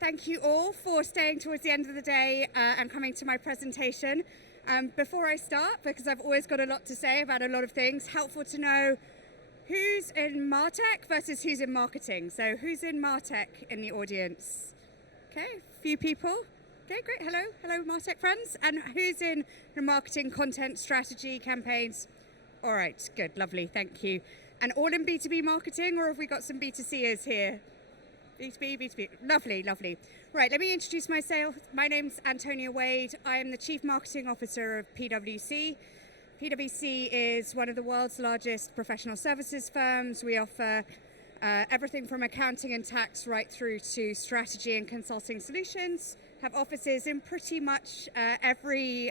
Thank you all for staying towards the end of the day and coming to my presentation. Before I start, because I've always got a lot to say about a lot of things, helpful to know who's in MarTech versus who's in marketing. So who's in MarTech in the audience? Okay, a few people. Okay, great. Hello MarTech friends. And who's in the marketing, content, strategy, campaigns? All right, good, lovely, thank you. And all in B2B marketing, or have we got some B2Cers here? B2B, lovely. Right, let me introduce myself. My name's Antonia Wade. I am the Chief Marketing Officer of PwC. PwC is one of the world's largest professional services firms. We offer everything from accounting and tax right through to strategy and consulting solutions. Have offices in pretty much every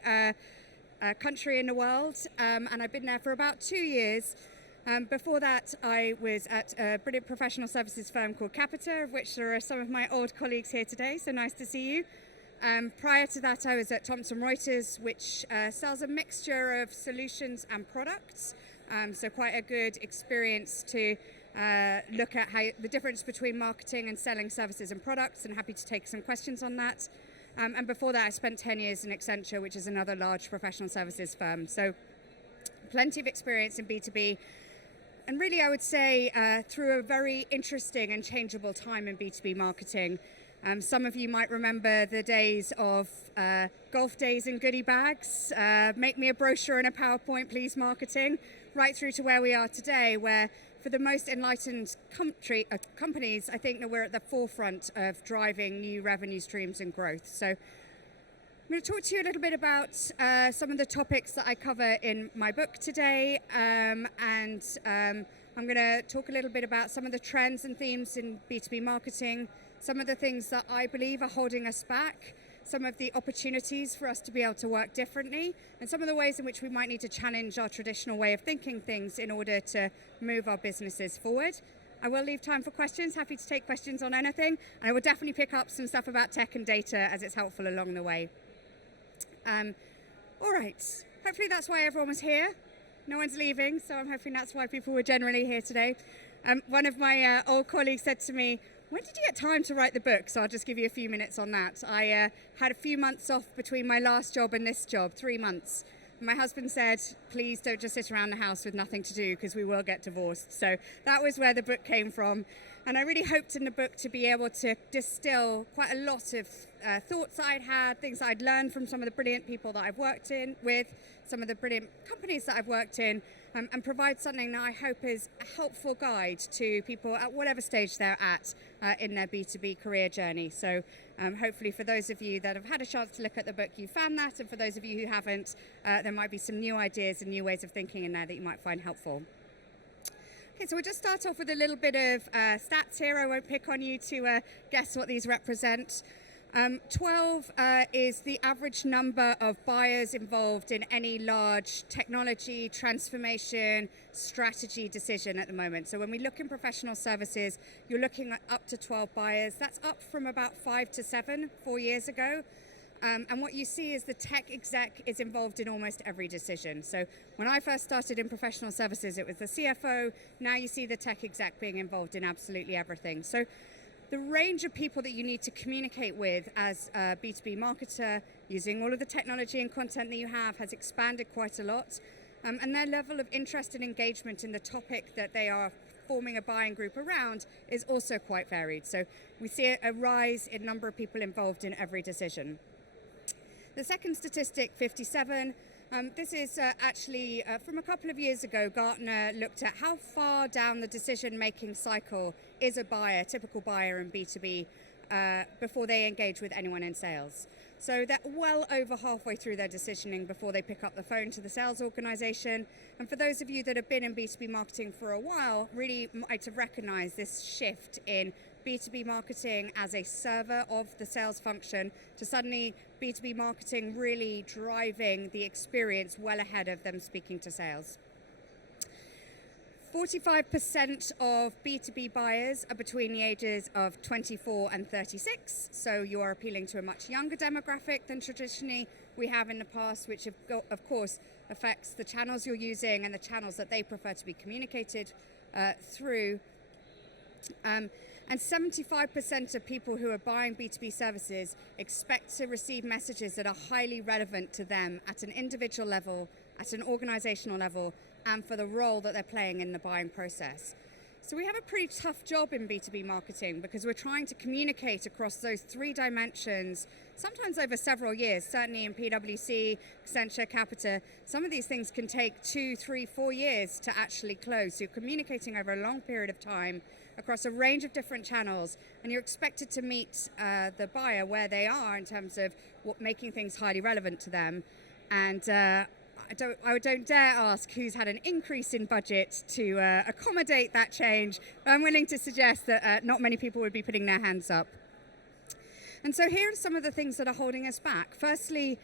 country in the world, and I've been there for about 2 years. Before that, I was at a brilliant professional services firm called Capita, of which there are some of my old colleagues here today, so nice to see you. Prior to that, I was at Thomson Reuters, which sells a mixture of solutions and products, so quite a good experience to look at how the difference between marketing and selling services and products, and happy to take some questions on that. And before that, I spent 10 years in Accenture, which is another large professional services firm. So plenty of experience in B2B. And really, I would say through a very interesting and changeable time in B2B marketing. Some of you might remember the days of golf days and goodie bags, make me a brochure and a PowerPoint, please, marketing, right through to where we are today, where for the most enlightened companies, I think that we're at the forefront of driving new revenue streams and growth. So I'm going to talk to you a little bit about some of the topics that I cover in my book today, and I'm going to talk a little bit about some of the trends and themes in B2B marketing, some of the things that I believe are holding us back, some of the opportunities for us to be able to work differently, and some of the ways in which we might need to challenge our traditional way of thinking things in order to move our businesses forward. I will leave time for questions, happy to take questions on anything, and I will definitely pick up some stuff about tech and data as it's helpful along the way. All right, hopefully that's why everyone was here. No one's leaving, so I'm hoping that's why people were generally here today. One of my old colleagues said to me, when did you get time to write the book? So I'll just give you a few minutes on that. I had a few months off between my last job and this job, 3 months. My husband said, please don't just sit around the house with nothing to do because we will get divorced. So that was where the book came from. And I really hoped in the book to be able to distill quite a lot of thoughts that I'd had, things that I'd learned from some of the brilliant people that I've worked with, some of the brilliant companies that I've worked in, and provide something that I hope is a helpful guide to people at whatever stage they're at in their B2B career journey. So hopefully for those of you that have had a chance to look at the book, you found that, and for those of you who haven't, there might be some new ideas and new ways of thinking in there that you might find helpful. Okay, so we'll just start off with a little bit of stats here. I won't pick on you to guess what these represent. 12 is the average number of buyers involved in any large technology, transformation, strategy decision at the moment. So when we look in professional services, you're looking at up to 12 buyers. That's up from about 5 to 7 4 years ago. And what you see is the tech exec is involved in almost every decision. So when I first started in professional services, it was the CFO. Now you see the tech exec being involved in absolutely everything. So the range of people that you need to communicate with as a B2B marketer using all of the technology and content that you have has expanded quite a lot. And their level of interest and engagement in the topic that they are forming a buying group around is also quite varied. So we see a rise in number of people involved in every decision. The second statistic, 57, this is actually from a couple of years ago. Gartner looked at how far down the decision-making cycle is a buyer, typical buyer in B2B, before they engage with anyone in sales. So they're well over halfway through their decisioning before they pick up the phone to the sales organization. And for those of you that have been in B2B marketing for a while, really might have recognized this shift in B2B marketing as a server of the sales function to suddenly B2B marketing really driving the experience well ahead of them speaking to sales. 45% of B2B buyers are between the ages of 24 and 36, so you are appealing to a much younger demographic than traditionally we have in the past, which of course affects the channels you're using and the channels that they prefer to be communicated through. And 75% of people who are buying B2B services expect to receive messages that are highly relevant to them at an individual level, at an organizational level, and for the role that they're playing in the buying process. So we have a pretty tough job in B2B marketing because we're trying to communicate across those three dimensions, sometimes over several years. Certainly in PwC, Accenture, Capita, some of these things can take 2, 3, 4 years to actually close. So you're communicating over a long period of time across a range of different channels, and you're expected to meet the buyer where they are in terms of making things highly relevant to them. And I don't dare ask who's had an increase in budget to accommodate that change, but I'm willing to suggest that not many people would be putting their hands up. And so here are some of the things that are holding us back. Firstly,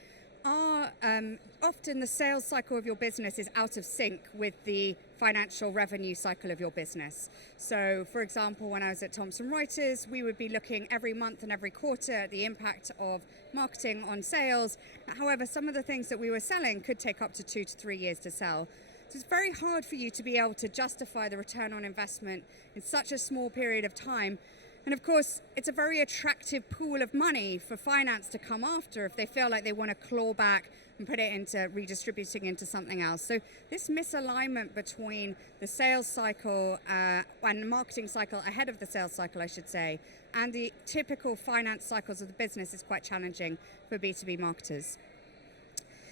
often the sales cycle of your business is out of sync with the financial revenue cycle of your business. So, for example, when I was at Thomson Reuters, we would be looking every month and every quarter at the impact of marketing on sales. However, some of the things that we were selling could take up to 2 to 3 years to sell. So it's very hard for you to be able to justify the return on investment in such a small period of time. And of course, it's a very attractive pool of money for finance to come after if they feel like they want to claw back and put it into redistributing into something else. So this misalignment between the sales cycle and the marketing cycle ahead of the sales cycle, I should say, and the typical finance cycles of the business is quite challenging for B2B marketers.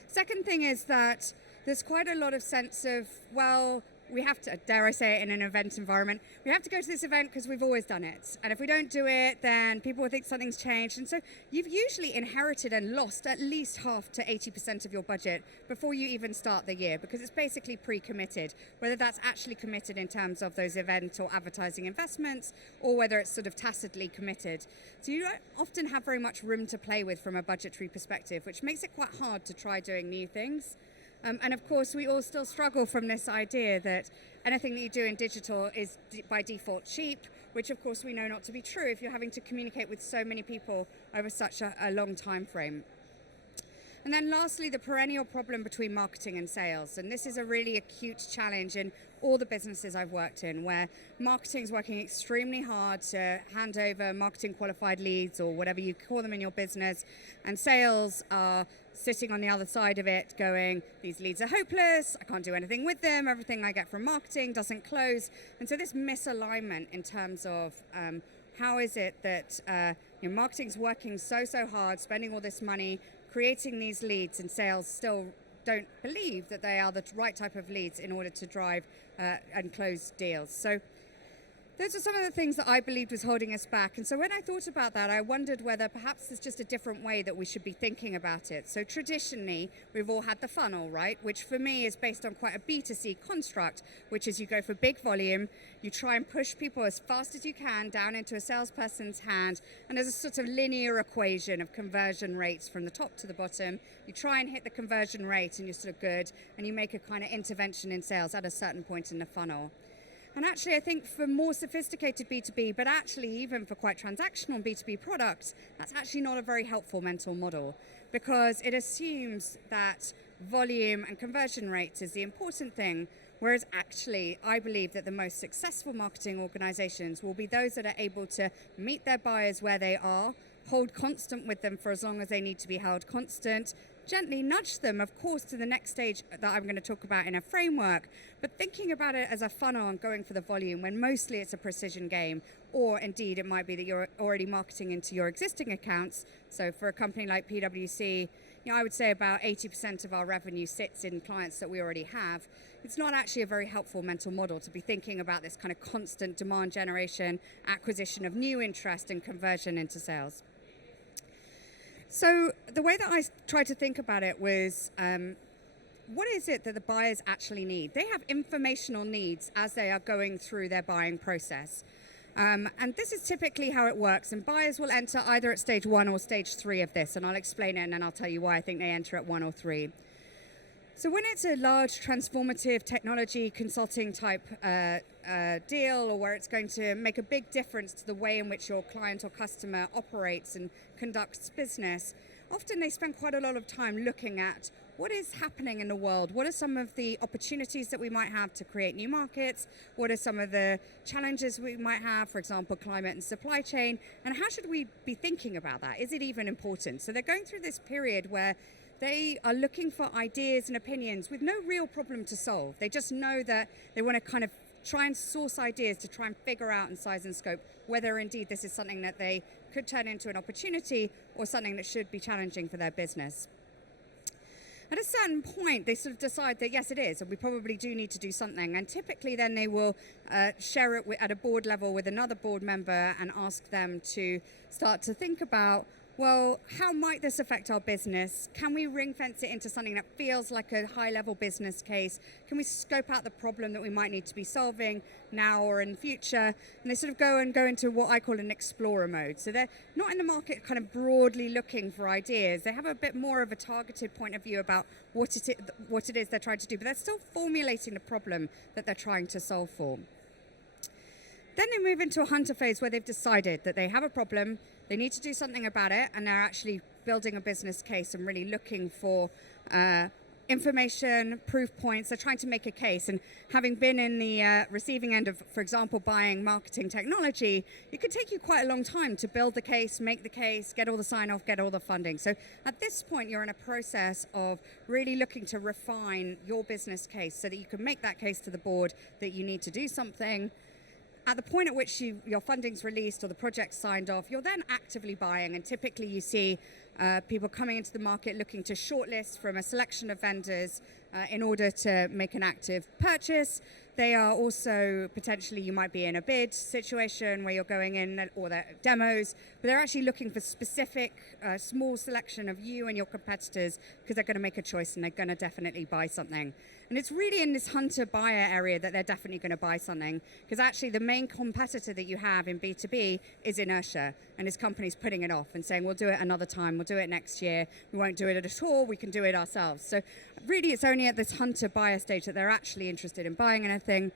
Second thing is that there's quite a lot of sense of, well, we have to, dare I say it, in an event environment, we have to go to this event because we've always done it. And if we don't do it, then people will think something's changed. And so you've usually inherited and lost at least half to 80% of your budget before you even start the year, because it's basically pre-committed, whether that's actually committed in terms of those event or advertising investments, or whether it's sort of tacitly committed. So you don't often have very much room to play with from a budgetary perspective, which makes it quite hard to try doing new things. And of course, we all still struggle from this idea that anything that you do in digital is by default cheap, which of course we know not to be true if you're having to communicate with so many people over such a long time frame. And then lastly, the perennial problem between marketing and sales. And this is a really acute challenge in all the businesses I've worked in, where marketing is working extremely hard to hand over marketing qualified leads or whatever you call them in your business, and sales are sitting on the other side of it going, these leads are hopeless, I can't do anything with them, everything I get from marketing doesn't close. And so this misalignment in terms of how is it that marketing's working so hard, spending all this money, creating these leads, and sales still don't believe that they are the right type of leads in order to drive and close deals. So those are some of the things that I believed was holding us back. And so when I thought about that, I wondered whether perhaps there's just a different way that we should be thinking about it. So traditionally, we've all had the funnel, right? Which for me is based on quite a B2C construct, which is you go for big volume, you try and push people as fast as you can down into a salesperson's hand, and there's a sort of linear equation of conversion rates from the top to the bottom. You try and hit the conversion rate and you're sort of good, and you make a kind of intervention in sales at a certain point in the funnel. And actually, I think for more sophisticated B2B, but actually even for quite transactional B2B products, that's actually not a very helpful mental model, because it assumes that volume and conversion rates is the important thing, whereas actually I believe that the most successful marketing organizations will be those that are able to meet their buyers where they are, hold constant with them for as long as they need to be held constant, gently nudge them, of course, to the next stage that I'm going to talk about in a framework, but thinking about it as a funnel and going for the volume when mostly it's a precision game, or indeed it might be that you're already marketing into your existing accounts. So for a company like PwC, I would say about 80% of our revenue sits in clients that we already have. It's not actually a very helpful mental model to be thinking about this kind of constant demand generation, acquisition of new interest, and conversion into sales. So the way that I tried to think about it was, what is it that the buyers actually need? They have informational needs as they are going through their buying process. And this is typically how it works. And buyers will enter either at stage 1 or stage 3 of this. And I'll explain it and then I'll tell you why I think they enter at 1 or 3. So when it's a large transformative technology consulting type deal, or where it's going to make a big difference to the way in which your client or customer operates and conducts business, often they spend quite a lot of time looking at what is happening in the world? What are some of the opportunities that we might have to create new markets? What are some of the challenges we might have, for example, climate and supply chain? And how should we be thinking about that? Is it even important? So they're going through this period where they are looking for ideas and opinions with no real problem to solve. They just know that they want to kind of try and source ideas to try and figure out in size and scope whether indeed this is something that they could turn into an opportunity or something that should be challenging for their business. At a certain point, they sort of decide that yes, it is, and we probably do need to do something. And typically then they will share it at a board level with another board member and ask them to start to think about, well, how might this affect our business? Can we ring fence it into something that feels like a high level business case? Can we scope out the problem that we might need to be solving now or in the future? And they sort of go into what I call an explorer mode. So they're not in the market kind of broadly looking for ideas. They have a bit more of a targeted point of view about what it is they're trying to do, but they're still formulating the problem that they're trying to solve for. Then they move into a hunter phase where they've decided that they have a problem, they need to do something about it, and they're actually building a business case and really looking for information, proof points. They're trying to make a case. And having been in the receiving end of, for example, buying marketing technology, it could take you quite a long time to build the case, make the case, get all the sign-off, get all the funding. So at this point, you're in a process of really looking to refine your business case so that you can make that case to the board that you need to do something. At the point at which your funding's released or the project's signed off, you're then actively buying, and typically you see people coming into the market looking to shortlist from a selection of vendors in order to make an active purchase. They are also potentially, you might be in a bid situation where you're going in, or they're demos, but they're actually looking for specific small selection of you and your competitors because they're going to make a choice and they're going to definitely buy something. And it's really in this hunter-buyer area that they're definitely going to buy something, because actually the main competitor that you have in B2B is inertia, and his company's putting it off and saying, we'll do it another time, we'll do it next year, we won't do it at all, we can do it ourselves. So really it's only at this hunter-buyer stage that they're actually interested in buying anything.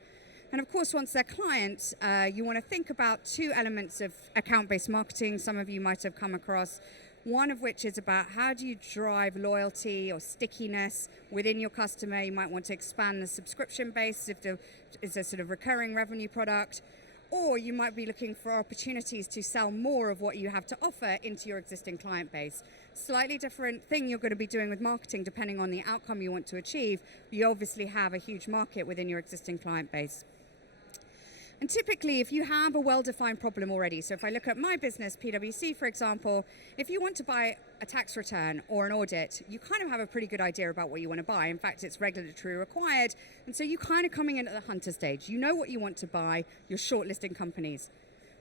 And of course, once they're clients, you want to think about two elements of account-based marketing. Some of you might have come across, one of which is about how do you drive loyalty or stickiness within your customer. You might want to expand the subscription base if there is a sort of recurring revenue product, or you might be looking for opportunities to sell more of what you have to offer into your existing client base. Slightly different thing you're going to be doing with marketing depending on the outcome you want to achieve. You obviously have a huge market within your existing client base. And typically, if you have a well-defined problem already, so if I look at my business, PwC, for example, if you want to buy a tax return or an audit, you kind of have a pretty good idea about what you want to buy. In fact, it's regulatory required. And so you're kind of coming in at the hunter stage. You know what you want to buy. You're shortlisting companies.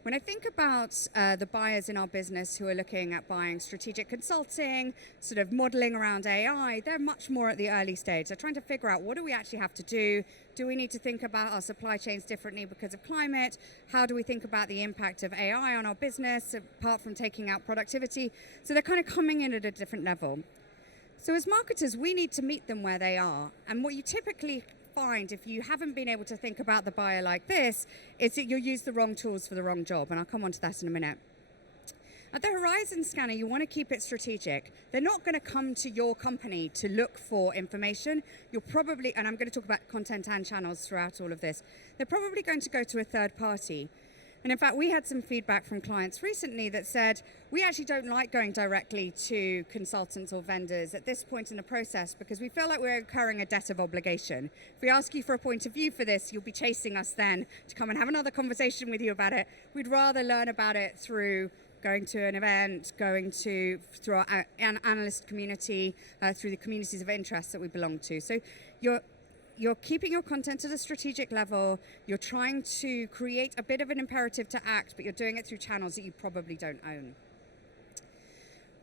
When I think about the buyers in our business who are looking at buying strategic consulting, sort of modeling around AI, they're much more at the early stage. They're trying to figure out, what do we actually have to do? Do we need to think about our supply chains differently because of climate? How do we think about the impact of AI on our business, apart from taking out productivity? So they're kind of coming in at a different level. So as marketers, we need to meet them where they are. And what you typically find, if you haven't been able to think about the buyer like this, is that you'll use the wrong tools for the wrong job, and I'll come on to that in a minute. At the Horizon Scanner, you want to keep it strategic. They're not going to come to your company to look for information. You're probably, and I'm going to talk about content and channels throughout all of this, they're probably going to go to a third party. And in fact, we had some feedback from clients recently that said, we actually don't like going directly to consultants or vendors at this point in the process because we feel like we're incurring a debt of obligation. If we ask you for a point of view for this, you'll be chasing us then to come and have another conversation with you about it. We'd rather learn about it through going to an event, through our analyst community, through the communities of interest that we belong to. So you're keeping your content at a strategic level, you're trying to create a bit of an imperative to act, but you're doing it through channels that you probably don't own.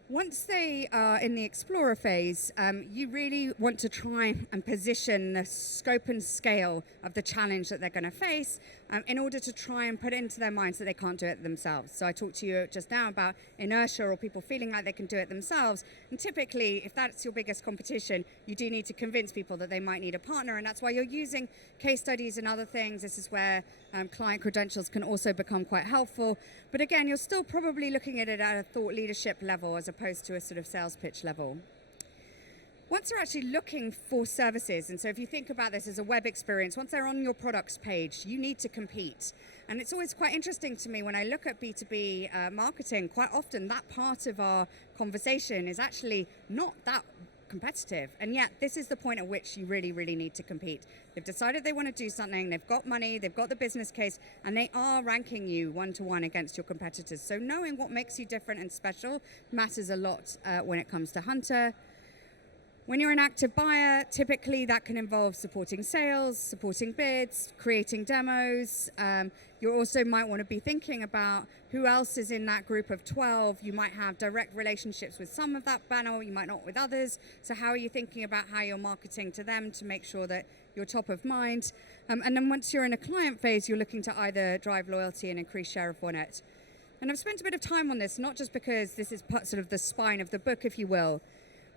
Once they are in the explorer phase, you really want to try and position the scope and scale of the challenge that they're going to face in order to try and put it into their minds that they can't do it themselves. So I talked to you just now about inertia or people feeling like they can do it themselves. And typically, if that's your biggest competition, you do need to convince people that they might need a partner. And that's why you're using case studies and other things. This is where client credentials can also become quite helpful. But again, you're still probably looking at it at a thought leadership level as opposed to a sort of sales pitch level. once they're actually looking for services, and so if you think about this as a web experience, once they're on your products page, you need to compete. And it's always quite interesting to me when I look at B2B marketing, quite often that part of our conversation is actually not that competitive. And yet this is the point at which you really, really need to compete. They've decided they want to do something, they've got money, they've got the business case, and they are ranking you one-to-one against your competitors. So knowing what makes you different and special matters a lot when it comes to Hunter. When you're an active buyer, typically that can involve supporting sales, supporting bids, creating demos. You also might want to be thinking about who else is in that group of 12. You might have direct relationships with some of that panel, you might not with others. So how are you thinking about how you're marketing to them to make sure that you're top of mind? And then once you're in a client phase, you're looking to either drive loyalty and increase share of wallet. And I've spent a bit of time on this, not just because this is sort of the spine of the book, if you will,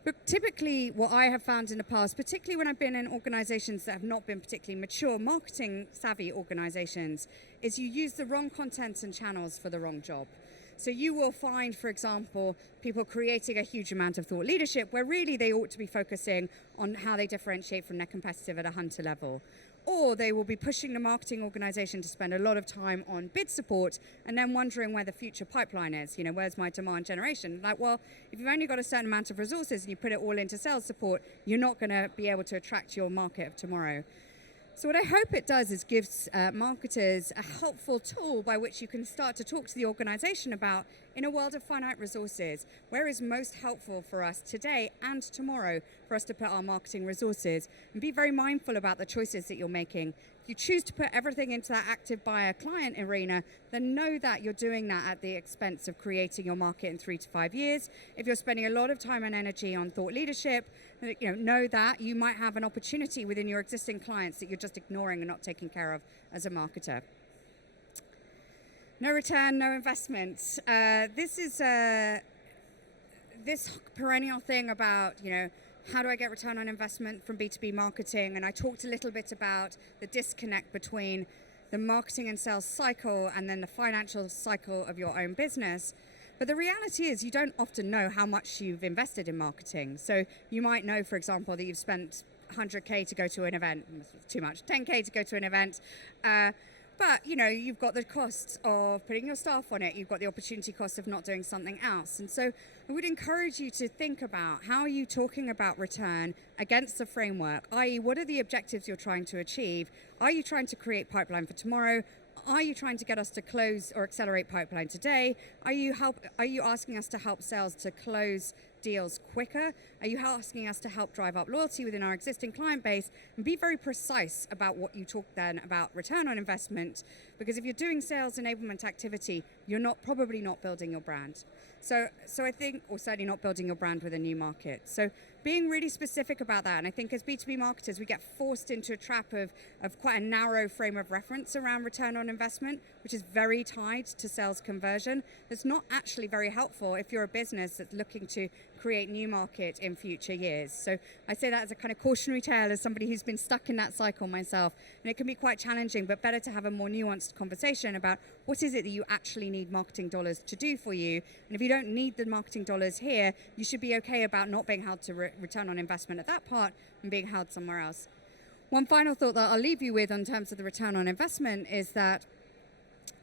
but typically what I have found in the past, particularly when I've been in organizations that have not been particularly mature, marketing savvy organizations, is you use the wrong content and channels for the wrong job. So you will find, for example, people creating a huge amount of thought leadership where really they ought to be focusing on how they differentiate from their competitive at a Hunter level. Or they will be pushing the marketing organization to spend a lot of time on bid support and then wondering where the future pipeline is. You know, where's my demand generation? Like, well, if you've only got a certain amount of resources and you put it all into sales support, you're not going to be able to attract your market of tomorrow. So what I hope it does is gives marketers a helpful tool by which you can start to talk to the organization about, in a world of finite resources, where is most helpful for us today and tomorrow for us to put our marketing resources, and be very mindful about the choices that you're making. If you choose to put everything into that active buyer client arena, then know that you're doing that at the expense of creating your market in 3 to 5 years. If you're spending a lot of time and energy on thought leadership, know that you might have an opportunity within your existing clients that you're just ignoring and not taking care of as a marketer. No return, no investment. This is this perennial thing about, how do I get return on investment from B2B marketing? And I talked a little bit about the disconnect between the marketing and sales cycle and then the financial cycle of your own business. But the reality is you don't often know how much you've invested in marketing. So you might know, for example, that you've spent 100K to go to an event, too much, 10K to go to an event. But, you've got the costs of putting your staff on it. You've got the opportunity cost of not doing something else. And so I would encourage you to think about how are you talking about return against the framework, i.e. what are the objectives you're trying to achieve? Are you trying to create pipeline for tomorrow? Are you trying to get us to close or accelerate pipeline today? Are you asking us to help sales to close deals quicker? Are you asking us to help drive up loyalty within our existing client base? And be very precise about what you talk then about return on investment, because if you're doing sales enablement activity, you're probably not building your brand. So I think, or certainly not building your brand with a new market. So being really specific about that, and I think as B2B marketers, we get forced into a trap of quite a narrow frame of reference around return on investment, which is very tied to sales conversion. That's not actually very helpful if you're a business that's looking to create new market in future years. So I say that as a kind of cautionary tale as somebody who's been stuck in that cycle myself. And it can be quite challenging, but better to have a more nuanced conversation about what is it that you actually need marketing dollars to do for you. And if you don't need the marketing dollars here, you should be okay about not being held to return on investment at that part and being held somewhere else. One final thought that I'll leave you with in terms of the return on investment is that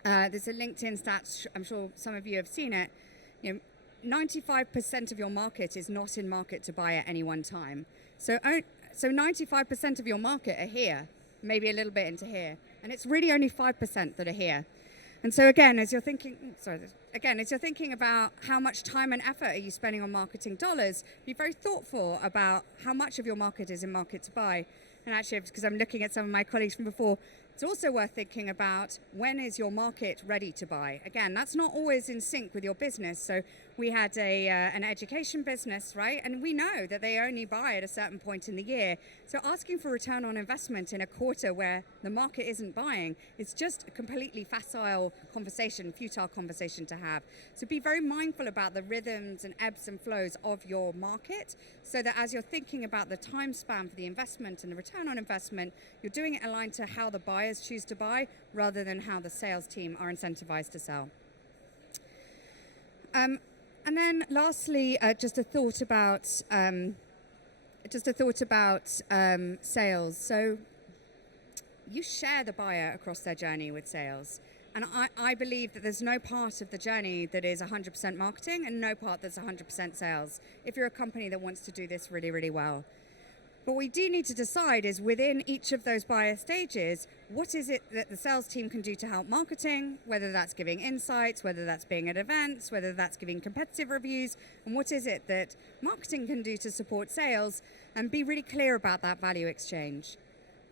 there's a LinkedIn stat, I'm sure some of you have seen it, 95% of your market is not in market to buy at any one time. So 95% of your market are here, maybe a little bit into here, and it's really only 5% that are here. And so again, as you're thinking about how much time and effort are you spending on marketing dollars, be very thoughtful about how much of your market is in market to buy. And actually, because I'm looking at some of my colleagues from before, it's also worth thinking about when is your market ready to buy. Again, that's not always in sync with your business. So we had an education business, right? And we know that they only buy at a certain point in the year. So asking for return on investment in a quarter where the market isn't buying, it's just a completely futile conversation to have. So be very mindful about the rhythms and ebbs and flows of your market so that as you're thinking about the time span for the investment and the return on investment, you're doing it aligned to how the buyers choose to buy rather than how the sales team are incentivized to sell. And then lastly, just a thought about just a thought about sales. So you share the buyer across their journey with sales. And I believe that there's no part of the journey that is 100% marketing and no part that's 100% sales, if you're a company that wants to do this really, really well. What we do need to decide is within each of those buyer stages, what is it that the sales team can do to help marketing, whether that's giving insights, whether that's being at events, whether that's giving competitive reviews, and what is it that marketing can do to support sales, and be really clear about that value exchange.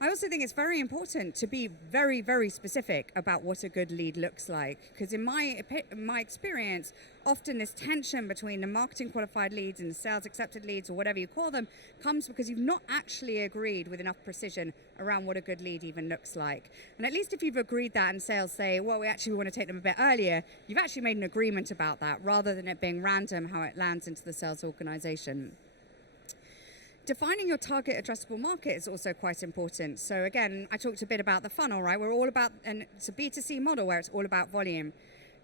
I also think it's very important to be very, very specific about what a good lead looks like, because in my experience, often this tension between the marketing qualified leads and the sales accepted leads, or whatever you call them, comes because you've not actually agreed with enough precision around what a good lead even looks like. And at least if you've agreed that and sales say, well, we want to take them a bit earlier, you've actually made an agreement about that rather than it being random how it lands into the sales organization. Defining your target addressable market is also quite important. So again, I talked a bit about the funnel, right? We're all about, and it's a B2C model where it's all about volume.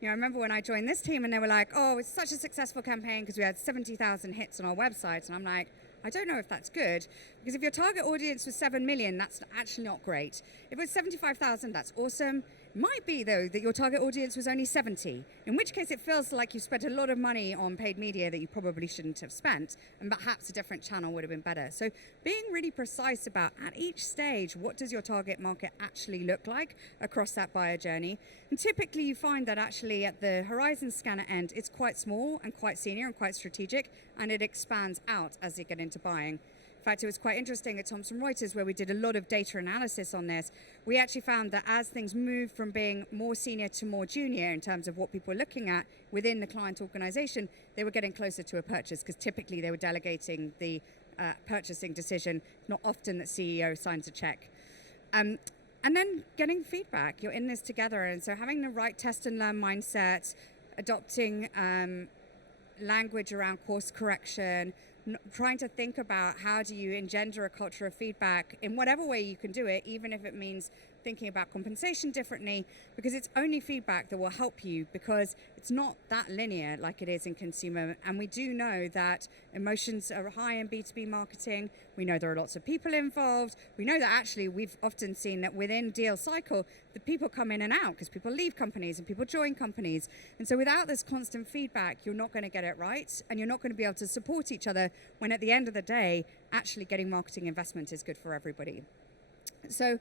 You know, I remember when I joined this team and they were like, oh, it's such a successful campaign because we had 70,000 hits on our website. And I'm like, I don't know if that's good, because if your target audience was 7 million, that's actually not great. If it was 75,000, that's awesome. It might be, though, that your target audience was only 70, in which case it feels like you spent a lot of money on paid media that you probably shouldn't have spent, and perhaps a different channel would have been better. So being really precise about, at each stage, what does your target market actually look like across that buyer journey? And typically you find that actually at the horizon scanner end, it's quite small and quite senior and quite strategic, and it expands out as you get into buying. In fact, it was quite interesting at Thomson Reuters, where we did a lot of data analysis on this. We actually found that as things moved from being more senior to more junior in terms of what people were looking at within the client organization, they were getting closer to a purchase, because typically they were delegating the purchasing decision. Not often that CEO signs a check. And then getting feedback. You're in this together, and so having the right test and learn mindset, adopting language around course correction, trying to think about how do you engender a culture of feedback in whatever way you can do it, even if it means thinking about compensation differently, because it's only feedback that will help you, because it's not that linear like it is in consumer. And we do know that emotions are high in B2B marketing. We know there are lots of people involved. We know that actually we've often seen that within deal cycle, the people come in and out because people leave companies and people join companies. And so without this constant feedback, you're not going to get it right, and you're not going to be able to support each other when at the end of the day, actually getting marketing investment is good for everybody. So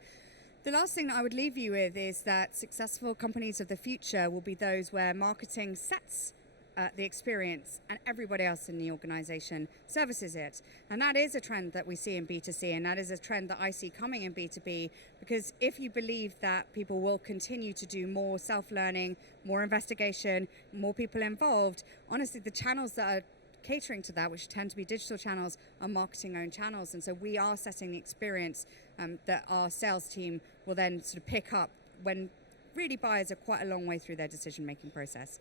the last thing that I would leave you with is that successful companies of the future will be those where marketing sets the experience and everybody else in the organization services it. And that is a trend that we see in B2C, and that is a trend that I see coming in B2B, because if you believe that people will continue to do more self-learning, more investigation, more people involved, honestly, the channels that are catering to that, which tend to be digital channels, are marketing-owned channels. And so we are setting the experience that our sales team will then sort of pick up when really buyers are quite a long way through their decision-making process.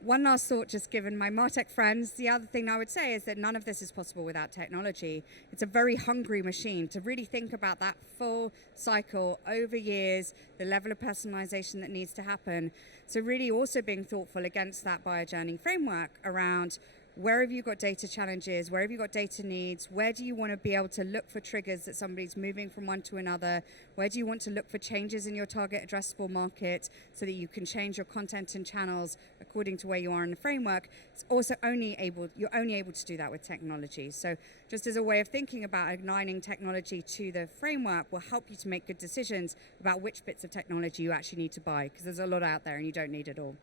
One last thought, just given my MarTech friends, the other thing I would say is that none of this is possible without technology. It's a very hungry machine to really think about that full cycle over years, the level of personalization that needs to happen. So really also being thoughtful against that buyer journey framework around where have you got data challenges, where have you got data needs, where do you want to be able to look for triggers that somebody's moving from one to another, where do you want to look for changes in your target addressable market so that you can change your content and channels according to where you are in the framework. It's also you're only able to do that with technology. So just as a way of thinking about aligning technology to the framework will help you to make good decisions about which bits of technology you actually need to buy, because there's a lot out there and you don't need it all.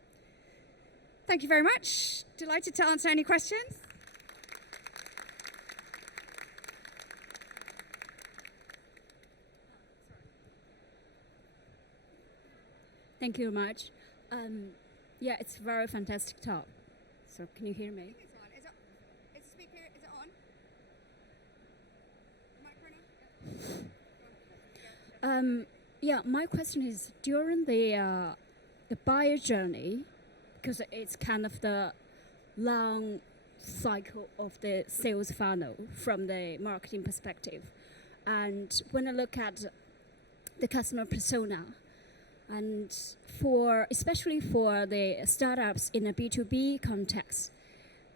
Thank you very much. Delighted to answer any questions. Thank you very much. Yeah, it's a very fantastic talk. So can you hear me? I think it's on. Is the speaker, is it on? Mic running? Yeah, my question is, during the buyer journey, because it's kind of the long cycle of the sales funnel from the marketing perspective. And when I look at the customer persona, and especially for the startups in a B2B context,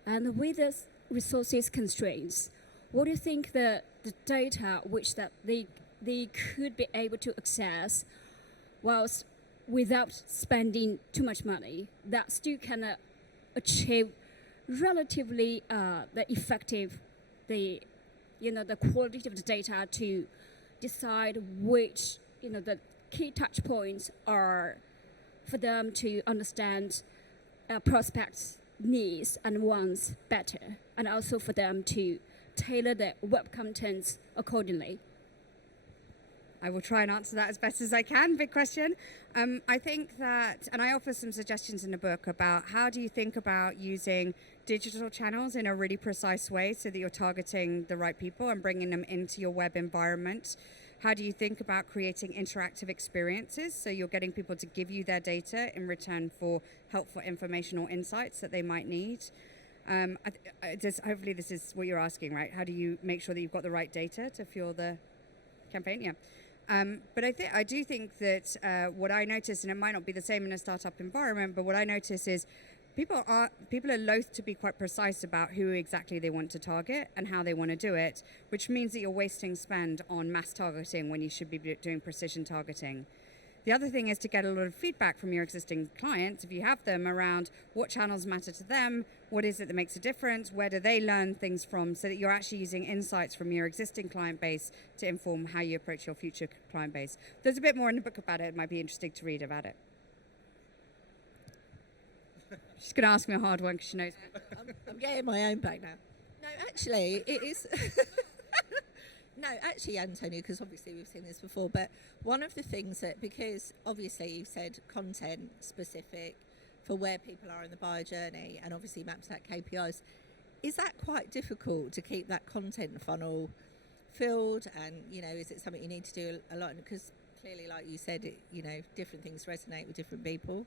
and with the resources constraints, what do you think the data which that they could be able to access whilst without spending too much money, that still can achieve relatively the effective, the quality of the data to decide which the key touch points are for them to understand prospects' needs and wants better, and also for them to tailor the web contents accordingly. I will try and answer that as best as I can. Big question. I think that, and I offer some suggestions in the book about how do you think about using digital channels in a really precise way so that you're targeting the right people and bringing them into your web environment. How do you think about creating interactive experiences so you're getting people to give you their data in return for helpful informational insights that they might need? Hopefully this is what you're asking, right? How do you make sure that you've got the right data to fuel the campaign? Yeah. But I do think that what I notice, and it might not be the same in a startup environment, but what I notice is people are loath to be quite precise about who exactly they want to target and how they want to do it, which means that you're wasting spend on mass targeting when you should be doing precision targeting. The other thing is to get a lot of feedback from your existing clients, if you have them, around what channels matter to them, what is it that makes a difference, where do they learn things from, so that you're actually using insights from your existing client base to inform how you approach your future client base. There's a bit more in the book about it. It might be interesting to read about it. She's going to ask me a hard one because she knows me. I'm getting my own back now. No, actually, it is... No, actually, Antonia, because obviously we've seen this before, but one of the things that, because obviously you said content specific for where people are in the buyer journey and obviously maps out KPIs, is that quite difficult to keep that content funnel filled? And, is it something you need to do a lot? Because clearly, like you said, different things resonate with different people.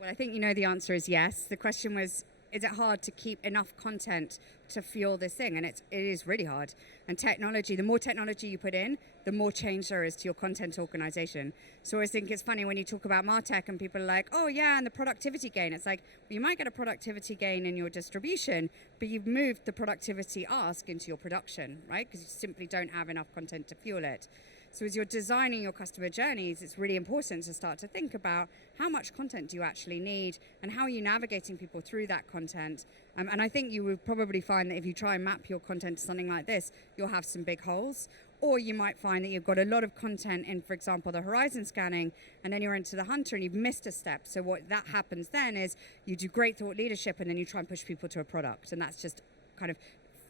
Well, I think the answer is yes. The question was, is it hard to keep enough content to fuel this thing? And it is really hard. And technology, the more technology you put in, the more change there is to your content organization. So I think it's funny when you talk about MarTech and people are like, oh yeah, and the productivity gain. It's like, well, you might get a productivity gain in your distribution, but you've moved the productivity ask into your production, right? Because you simply don't have enough content to fuel it. So as you're designing your customer journeys, it's really important to start to think about how much content do you actually need and how are you navigating people through that content. And I think you will probably find that if you try and map your content to something like this, you'll have some big holes. Or you might find that you've got a lot of content in, for example, the horizon scanning, and then you're into the hunter and you've missed a step. So what that happens then is you do great thought leadership and then you try and push people to a product. And that's just kind of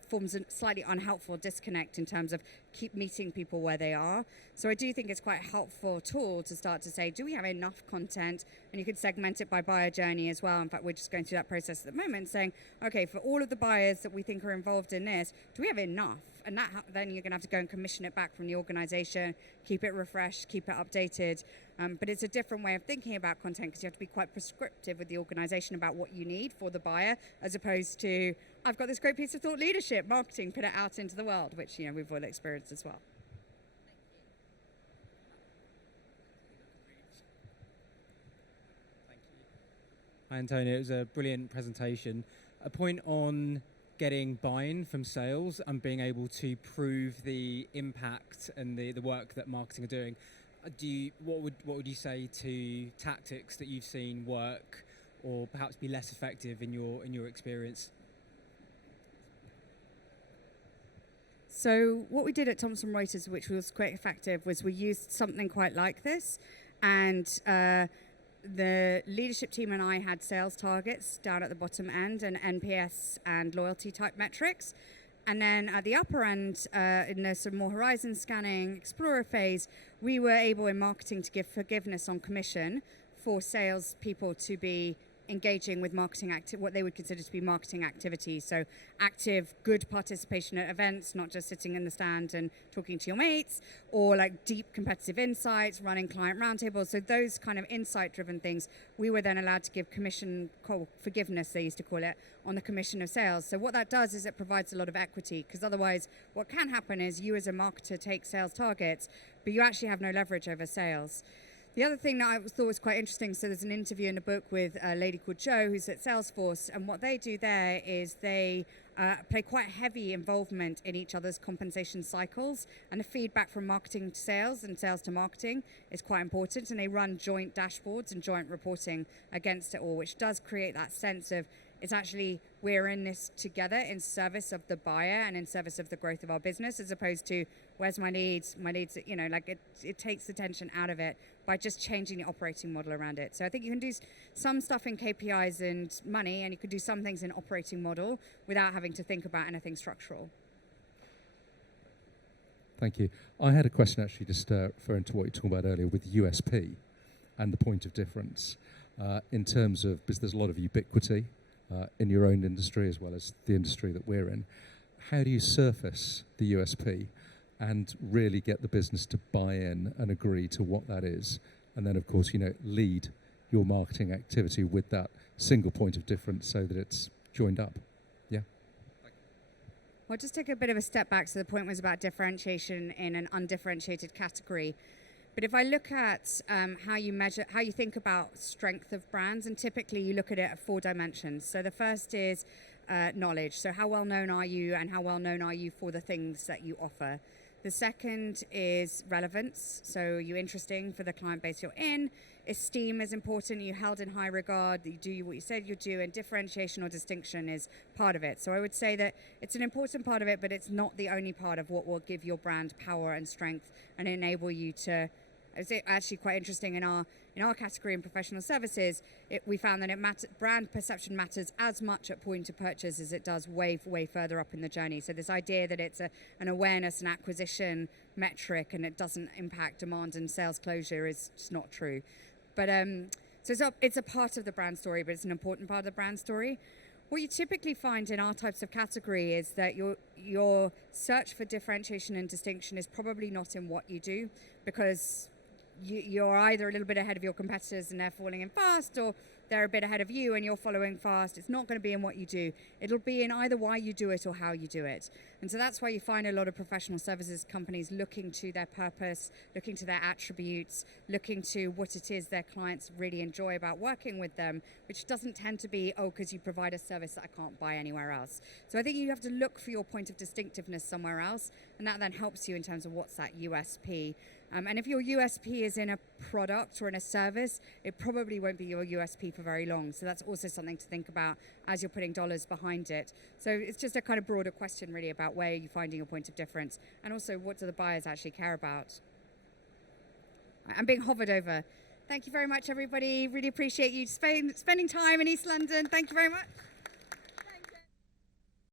forms a slightly unhelpful disconnect in terms of keep meeting people where they are. So I do think it's quite a helpful tool to start to say, do we have enough content? And you could segment it by buyer journey as well. In fact, we're just going through that process at the moment, saying, okay, for all of the buyers that we think are involved in this, do we have enough? And then you're going to have to go and commission it back from the organization, keep it refreshed, keep it updated. But it's a different way of thinking about content because you have to be quite prescriptive with the organization about what you need for the buyer, as opposed to, I've got this great piece of thought leadership, marketing, put it out into the world, which we've all experienced as well. Thank you. Hi, Antonia. It was a brilliant presentation. A point on getting buy-in from sales and being able to prove the impact and the work that marketing are doing. What would you say to tactics that you've seen work or perhaps be less effective in your experience? So what we did at Thomson Reuters, which was quite effective, was we used something quite like this, and the leadership team and I had sales targets down at the bottom end and NPS and loyalty type metrics. And then at the upper end, in the sort of more horizon scanning, explorer phase, we were able in marketing to give forgiveness on commission for sales people to be engaging with marketing what they would consider to be marketing activities. So active, good participation at events, not just sitting in the stand and talking to your mates, or like deep competitive insights, running client roundtables. So those kind of insight-driven things, we were then allowed to give commission forgiveness, they used to call it, on the commission of sales. So what that does is it provides a lot of equity, because otherwise what can happen is you as a marketer take sales targets, but you actually have no leverage over sales. The other thing that I thought was quite interesting, so there's an interview in the book with a lady called Jo who's at Salesforce, and what they do there is they play quite heavy involvement in each other's compensation cycles, and the feedback from marketing to sales and sales to marketing is quite important, and they run joint dashboards and joint reporting against it all, which does create that sense of it's actually we're in this together in service of the buyer and in service of the growth of our business, as opposed to where's my leads, like it takes the tension out of it by just changing the operating model around it. So I think you can do some stuff in KPIs and money, and you could do some things in operating model without having to think about anything structural. Thank you. I had a question actually just referring to what you were talking about earlier with USP and the point of difference in terms of, because there's a lot of ubiquity in your own industry as well as the industry that we're in. How do you surface the USP and really get the business to buy in and agree to what that is? And then, of course, lead your marketing activity with that single point of difference so that it's joined up. Yeah. Well, just take a bit of a step back. So the point was about differentiation in an undifferentiated category. But if I look at how you think about strength of brands, and typically you look at it at 4 dimensions. So the first is knowledge. So how well known are you, and how well known are you for the things that you offer? The second is relevance. So are you interesting for the client base you're in? Esteem is important. You're held in high regard. You do what you said you do, and differentiation or distinction is part of it. So I would say that it's an important part of it, but it's not the only part of what will give your brand power and strength and enable you to. It's actually quite interesting in our category in professional services. We found that brand perception matters as much at point of purchase as it does way further up in the journey. So this idea that it's an awareness and acquisition metric and it doesn't impact demand and sales closure is just not true. But so it's a part of the brand story, but it's an important part of the brand story. What you typically find in our types of category is that your search for differentiation and distinction is probably not in what you do, because you're either a little bit ahead of your competitors and they're falling in fast, or they're a bit ahead of you and you're following fast. It's not going to be in what you do. It'll be in either why you do it or how you do it. And so that's why you find a lot of professional services companies looking to their purpose, looking to their attributes, looking to what it is their clients really enjoy about working with them, which doesn't tend to be, because you provide a service that I can't buy anywhere else. So I think you have to look for your point of distinctiveness somewhere else, and that then helps you in terms of what's that USP. And if your USP is in a product or in a service, it probably won't be your USP for very long. So that's also something to think about as you're putting dollars behind it. So it's just a kind of broader question really about where you're finding your point of difference, and also what do the buyers actually care about. I'm being hovered over. Thank you very much, everybody. Really appreciate you spending time in East London. Thank you very much.